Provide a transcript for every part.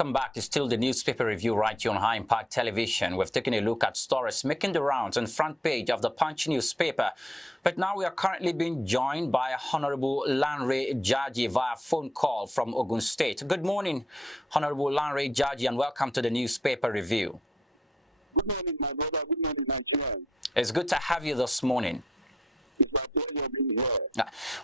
Welcome back. It's still the newspaper review right here on High Impact Television. We've taken a look at stories making the rounds on the front page of the Punch newspaper. But now we are currently being joined by Honorable Lanre Jaji via phone call from Ogun State. Good morning, Honorable Lanre Jaji, and welcome to the newspaper review. Good morning, my brother. Good morning, my friend. It's good to have you this morning.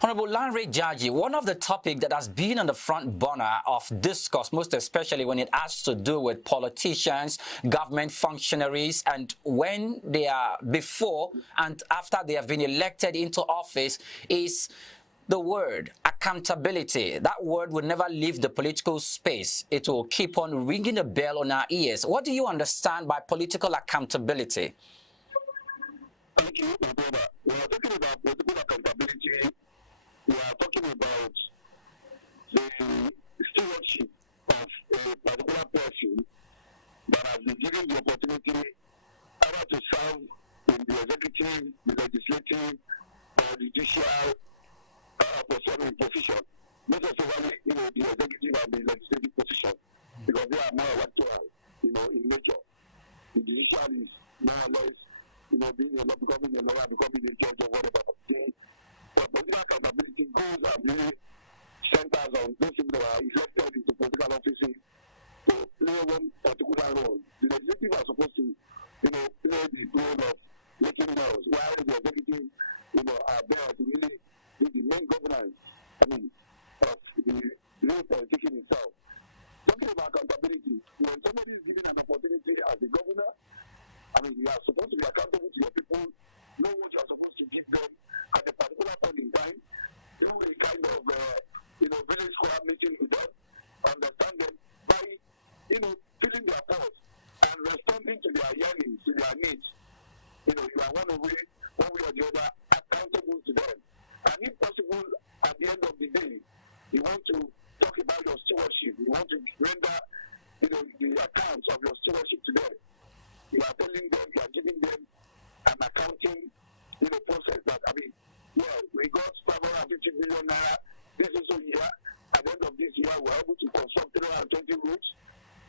Honorable Lanre Jaji, one of the topics that has been on the front burner of discourse, most especially when it has to do with politicians, government functionaries, and when they are before and after they have been elected into office, is the word accountability. That word will never leave the political space. It will keep on ringing a bell on our ears. What do you understand by political accountability? Thank you, my brother. We are talking about political accountability. We are talking about the stewardship of a particular person that has been given the opportunity either to serve in the executive, the legislative, or the judicial position. Not necessarily, the executive and the legislative position, because they are more electoral, in nature. The judicial is more or less being a law, becoming a lawyer, becoming a judge, or whatever. So political accountability goes and really centers on those people that are elected into political offices to play one particular role. The legislative are supposed to, play the role of making laws, while the executive, are there to really do the main governance, of the real politician itself. Talking about accountability, when somebody is given an opportunity as a governor, you are supposed to be accountable to your people, know what you are supposed to give them at a particular point in time, do a kind of, village square meeting with them, understand them by, filling their pulse and responding to their yearnings, to their needs. You are one way or the other, accountable to them. And if possible, at the end of the day, you want to talk about your stewardship, you want to render, the accounts of your stewardship to them. You are telling them, you are giving them an accounting, process that, we got 550 million naira this is a year. At the end of this year, we're able to construct 320 routes,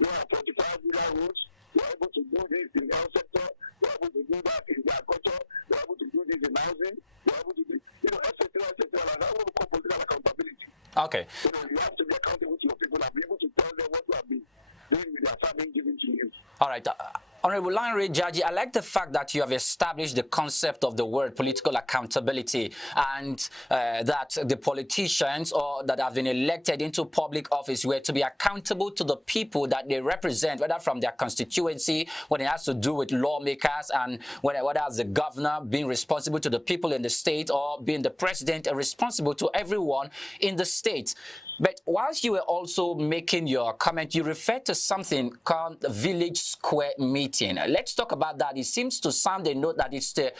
345 million routes. We're able to do this in the health sector. We're able to do that in the agriculture. We're able to do this in housing. We're able to do, etc., etc. And that will call political accountability. Okay. You have to be accountable to your people and be able to tell them what you have been doing with their farming given to you. All right. Honorable Lanre Jaji, I like the fact that you have established the concept of the word political accountability and that the politicians or that have been elected into public office were to be accountable to the people that they represent, whether from their constituency, when it has to do with lawmakers, and whether as the governor being responsible to the people in the state or being the president and responsible to everyone in the state. But whilst you were also making your comment, you referred to something called the village square meeting. Let's talk about that. It seems to sound a note that it's the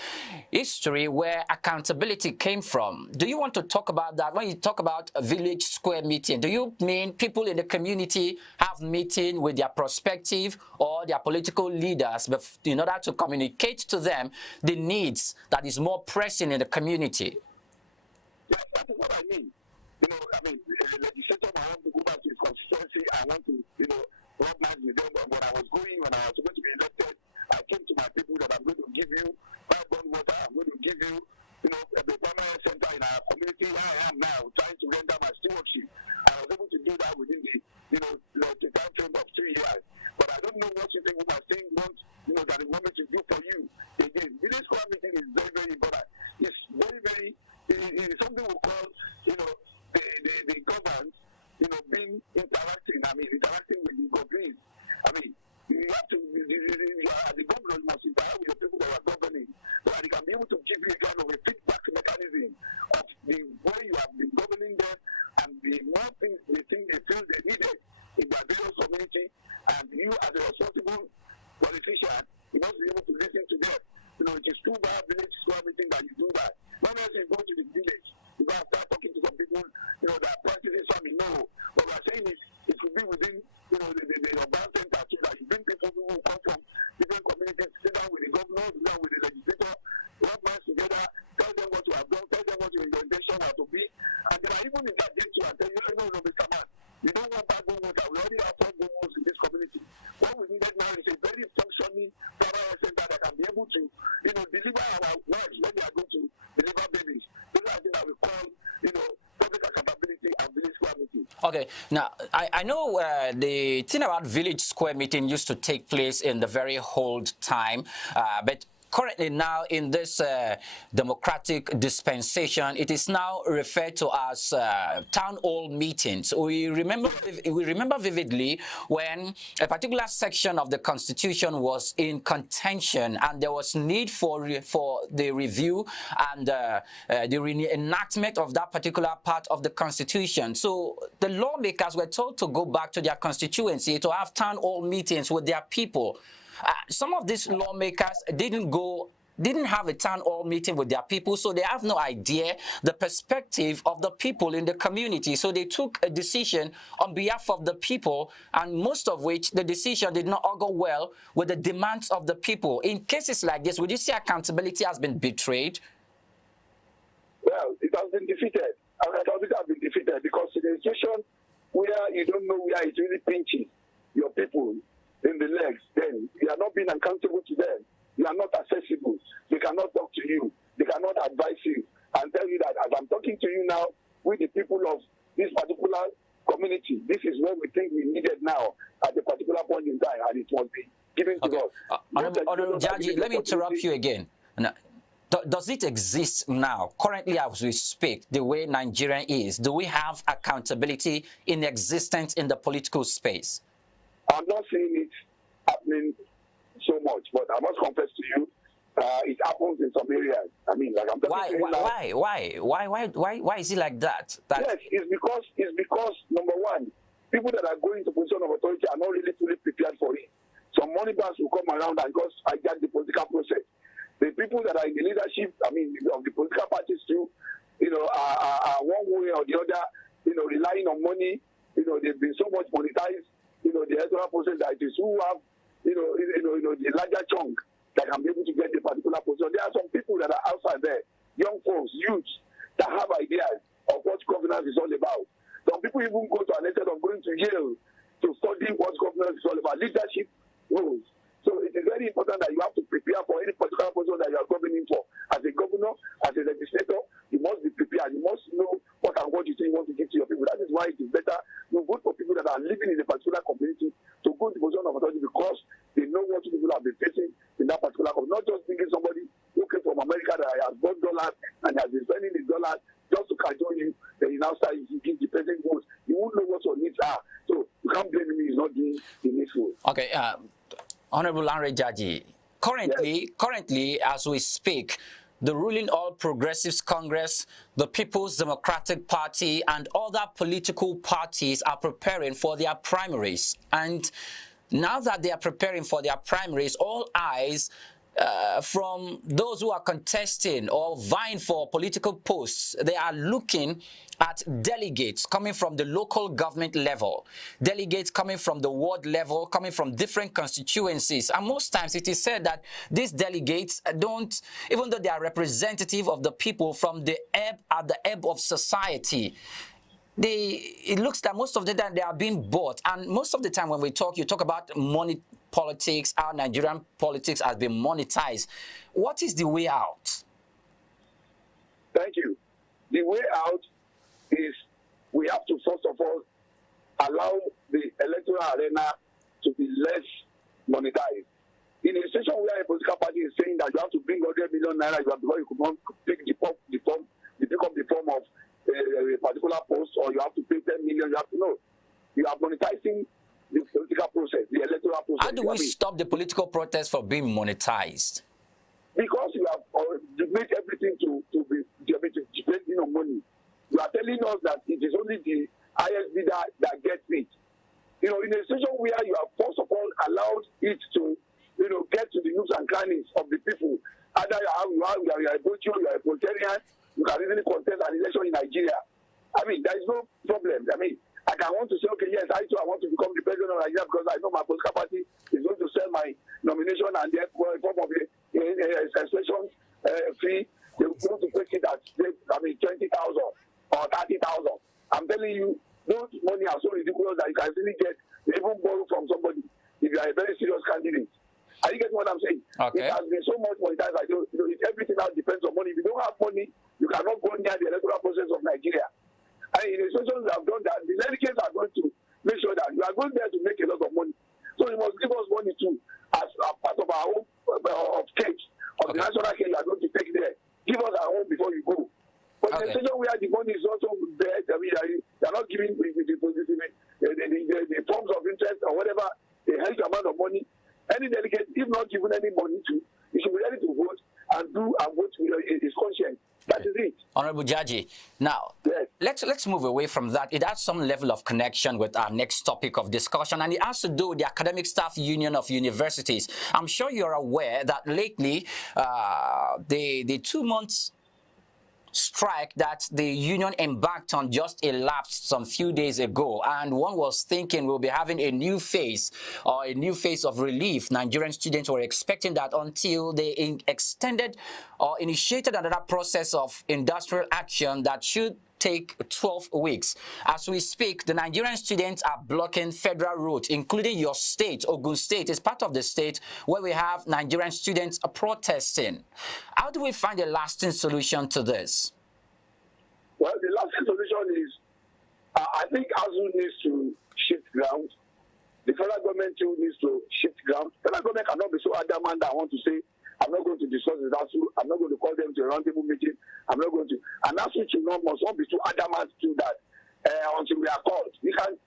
history where accountability came from. Do you want to talk about that? When you talk about a village square meeting, do you mean people in the community have meeting with their prospective or their political leaders in order to communicate to them the needs that is more pressing in the community? Yes, that is what I mean. The legislator, I want to go back to his constituency. I want to, recognize with them. When I was supposed to be elected, I came to my people that I'm going to give you hard-burned water. I'm going to give you, a permanent center in our community where I am now, trying to render my stewardship. I was able to do that within the time frame of 3 years. But I don't know what you think about saying once, that you want me to do for you. Again, village square meeting is very, very important. It's very, very, it's something we call, the governance, being interacting with the government. You have to, the government must interact with the people that are governing, so that they can be able to give you a kind of a feedback mechanism of the way you have been governing them and the more things they feel they needed in their various community, and you as a responsible politician, you must be able to listen to them. It is through that village square meeting that you do that. Not unless you go to the village, you go and start talking to some people, that are practicing something. No. What we are saying is, it should be within, the urban center, so that you bring people who come from different communities, sit down with the governor, sit down with the legislator, work hands together, tell them what you have done, tell them what your intention are to be, and they are even interject you and tell you, no, Mr. Man, we don't want bad water. We already have some good water in there is a very functioning primary center that can be able to, deliver our words when they are going to deliver babies. Those are things that we call, public accountability and village square meeting. Okay, now I know the thing about village square meeting used to take place in the very old time, but currently now in this democratic dispensation, it is now referred to as town hall meetings. We remember vividly when a particular section of the Constitution was in contention and there was need for the review and the reenactment of that particular part of the Constitution. So the lawmakers were told to go back to their constituency to have town hall meetings with their people. Some of these lawmakers didn't have a town hall meeting with their people, so they have no idea the perspective of the people in the community. So they took a decision on behalf of the people, and most of which the decision did not go well with the demands of the people. In cases like this, would you say accountability has been betrayed? Well, it has been defeated. Accountability has been defeated because in a situation where you don't know where it really pinches your people in the legs, then you are not being accountable to them. You are not accessible. They cannot talk to you. They cannot advise you and tell you that as I'm talking to you now with the people of this particular community, this is what we think we needed now at a particular point in time, and it must be given to us. Honorable Jaji, let me interrupt you again. Now, does it exist now, currently as we speak, the way Nigeria is? Do we have accountability in existence in the political space? I'm not seeing it happening so much, but I must confess to you, it happens in some areas. I mean, like I'm talking to you now. Why is it like that? Yes, it's because number one, people that are going to position of authority are not really fully prepared for it. Some money bags will come around and just hijack the political process. The people that are in the leadership, I mean, of the political parties too, are one way or the other, relying on money. They've been so much monetized. The electoral process that it is who have, the larger chunk that can be able to get a particular position. There are some people that are outside there, young folks, youths, that have ideas of what governance is all about. Some people even go to an extent of going to Yale to study what governance is all about, leadership roles. So it is very important that you have to prepare for any particular position that you are governing for. As a governor, as a legislator, you must be prepared. You must know what and what you think you want to give to your people. That is why it is better you vote for people that are living in a particular community to go to position of authority because they know what people have been facing in that particular community. Not just thinking somebody who came from America that has bought dollars and has been spending his dollars just to cajole you, then he now starts to give the present votes. You won't know what your needs are. So you can't blame him, he's not doing the needful. Okay, Honorable Lanre Jaji, currently, as we speak, the ruling All Progressives Congress, the People's Democratic Party, and other political parties are preparing for their primaries. And now that they are preparing for their primaries, all eyes from those who are contesting or vying for political posts, they are looking at delegates coming from the local government level, delegates coming from the ward level, coming from different constituencies. And most times it is said that these delegates don't, even though they are representative of the people from the ebb of society, it looks that most of the time they are being bought. And most of the time when we talk, you talk about money politics, how Nigerian politics has been monetized. What is the way out? Thank you. The way out is we have to first of all allow the electoral arena to be less monetized. In a situation where a political party is saying that you have to bring 100 million naira before you could not pick up the form of a particular post, or you have to pay 10 million, you have to know. You are monetizing the political process, the electoral process. How do we stop the political protest from being monetized? Because you have made everything to depending on money. You are telling us that it is only the highest bidder that gets it. In a situation where you have first of all allowed it to, get to the nooks and crannies of the people. Either you are a Bocho, you are a Proletarian, you can easily contest an election in Nigeria. I mean, there is no problem. I mean, I can want to say, okay, yes, I want to become the president of Nigeria because I know my political party is going to sell my nomination and then in form of a expression fee, they want to take it at 20,000 or 30,000. I'm telling you, those money are so ridiculous that you can really even borrow from somebody. If you are a very serious candidate. Are you getting what I'm saying? Okay. It has been so much money. I don't, everything now depends on money. If you don't have money, you cannot go near the electoral process of Nigeria. And in the situations that have done that, the delegates are going to make sure that you are going there to make a lot of money. So you must give us money too, as a part of our own of cake, of the national cake you are going to take there. Give us our own before you go. But in a situation where the money is also there, I mean, they are not giving the forms of interest or whatever, a healthy amount of money. Any delegate, if not given any money to, he should be ready to vote and vote with his conscience. That is it. Honorable Jaji, now let's move away from that. It has some level of connection with our next topic of discussion, and it has to do with the Academic Staff Union of Universities. I'm sure you're aware that lately the 2 months strike that the union embarked on just elapsed some few days ago, and one was thinking we'll be having a new phase or a new phase of relief. Nigerian students were expecting that until they extended or initiated another process of industrial action that should take 12 weeks. As we speak, the Nigerian students are blocking federal routes, including your state. Ogun State is part of the state where we have Nigerian students protesting. How do we find a lasting solution to this? Well, the lasting solution is, I think ASU needs to shift ground. The federal government too needs to shift ground. The federal government cannot be so adamant that I want to say, I'm not going to discuss with ASU. I'm not going to call them to a roundtable meeting. I'm not going to. And ASU must not be too adamant to that until we are called. We can,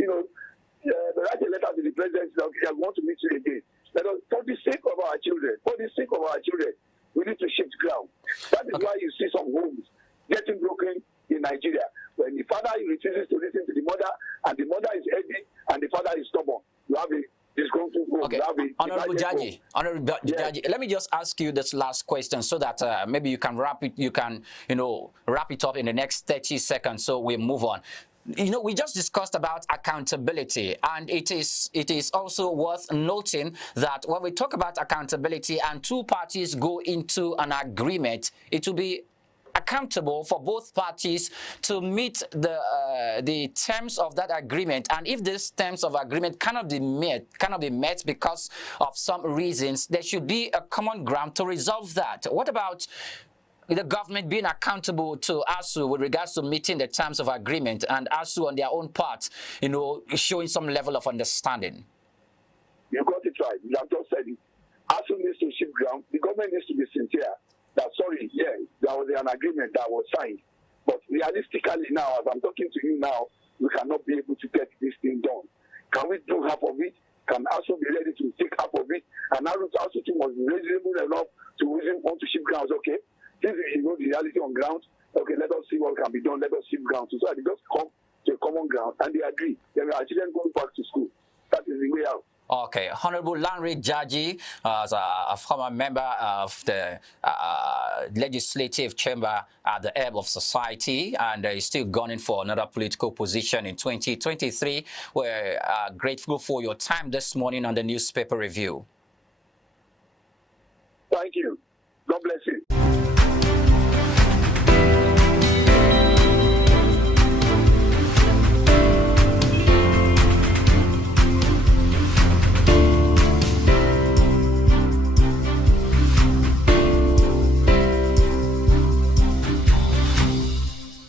write a letter to the president that I want to meet you again. For the sake of our children, we need to shift ground. That is why you see some homes getting broken in Nigeria. When the father refuses to listen to the mother, and the mother is heavy, and the father is stubborn, you have a disgruntled home. Okay, Honorable Jaji, Jaji, let me just ask you this last question so that maybe you can wrap it. You can, wrap it up in the next 30 seconds. So we move on. We just discussed about accountability, and it is also worth noting that when we talk about accountability and two parties go into an agreement, it will be accountable for both parties to meet the terms of that agreement. And if these terms of agreement cannot be met because of some reasons, there should be a common ground to resolve that. What about the government being accountable to ASU with regards to meeting the terms of agreement, and ASU on their own part, showing some level of understanding? You got it right. You have just said it. ASU needs to shift ground. The government needs to be sincere. That there was an agreement that was signed, but realistically now, as I'm talking to you now, we cannot be able to get this thing done. Can we do half of it? Can ASU be ready to take half of it? And ASU must be reasonable enough to want to shift grounds. Okay, this is the reality on ground. Okay, let us see what can be done. Let us shift grounds. So they just come to a common ground and they agree. Then our children going back to school. That is the way out. Okay, Honorable Lanre Jaji, as a former member of the legislative chamber at the Ebb of Society, and is still gunning for another political position in 2023. We're grateful for your time this morning on the Newspaper Review. Thank you. God bless you.